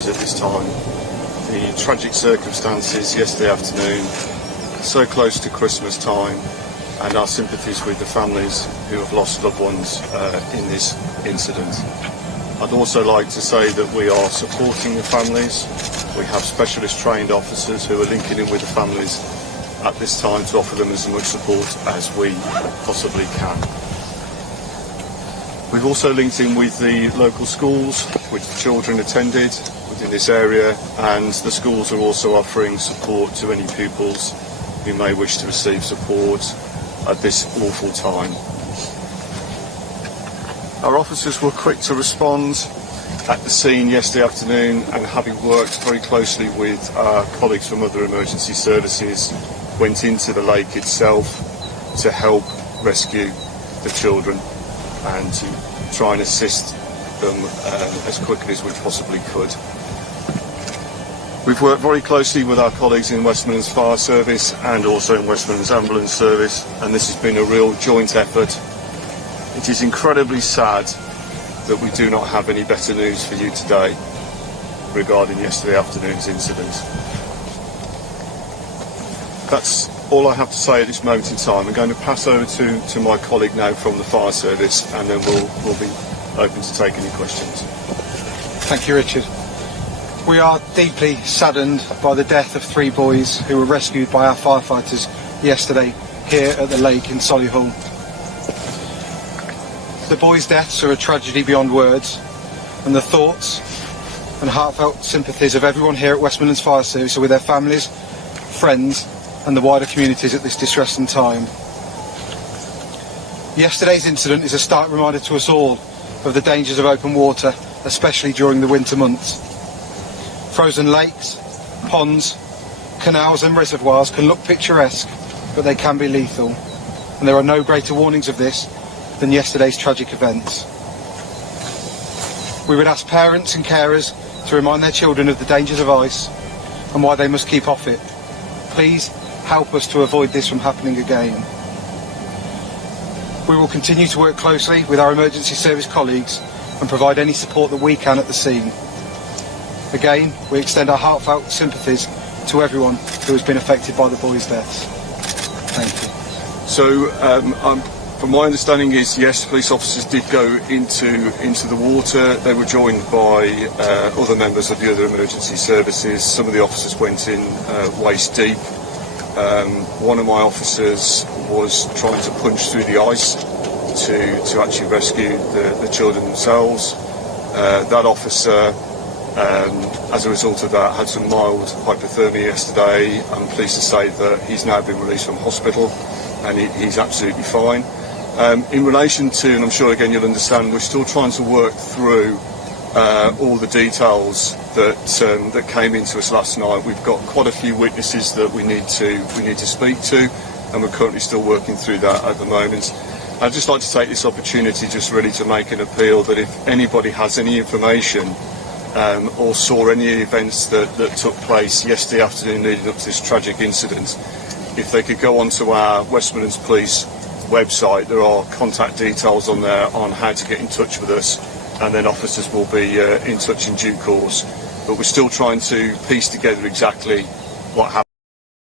At this time, the tragic circumstances yesterday afternoon, so close to Christmas time, and our sympathies with the families who have lost loved ones in this incident. I'd also like to say that we are supporting the families. We have specialist trained officers who are linking in with the families at this time to offer them as much support as we possibly can. We've also linked in with the local schools, which the children attended within this area, and the schools are also offering support to any pupils who may wish to receive support at this awful time. Our officers were quick to respond at the scene yesterday afternoon, and having worked very closely with our colleagues from other emergency services, went into the lake itself to help rescue the children and to try and assist them as quickly as we possibly could. We've worked very closely with our colleagues in West Midlands Fire Service and also in West Midlands Ambulance Service, and this has been a real joint effort. It is incredibly sad that we do not have any better news for you today regarding yesterday afternoon's incident. That's all I have to say at this moment in time. I'm going to pass over to my colleague now from the fire service, and then we'll be open to take any questions. Thank you, Richard. We are deeply saddened by the death of 3 boys who were rescued by our firefighters yesterday here at the lake in Solihull. The boys' deaths are a tragedy beyond words, and the thoughts and heartfelt sympathies of everyone here at West Midlands Fire Service are with their families, friends and the wider communities at this distressing time. Yesterday's incident is a stark reminder to us all of the dangers of open water, especially during the winter months. Frozen lakes, ponds, canals and reservoirs can look picturesque, but they can be lethal, and there are no greater warnings of this than yesterday's tragic events. We would ask parents and carers to remind their children of the dangers of ice and why they must keep off it. Please help us to avoid this from happening again. We will continue to work closely with our emergency service colleagues and provide any support that we can at the scene. Again, we extend our heartfelt sympathies to everyone who has been affected by the boys' deaths. Thank you. So, from my understanding is, yes, police officers did go into the water. They were joined by other members of the other emergency services. Some of the officers went in waist deep. One of my officers was trying to punch through the ice to actually rescue the children themselves. That officer, as a result of that, had some mild hypothermia yesterday. I'm pleased to say that he's now been released from hospital and he's absolutely fine. In relation to, and I'm sure again you'll understand, we're still trying to work through all the details that came into us last night. We've got quite a few witnesses that we need to speak to, and we're currently still working through that at the moment. I'd just like to take this opportunity just really to make an appeal that if anybody has any information or saw any events that took place yesterday afternoon leading up to this tragic incident, if they could go onto our West Midlands Police website. There are contact details on there on how to get in touch with us, and then officers will be in touch in due course. But we're still trying to piece together exactly what happened.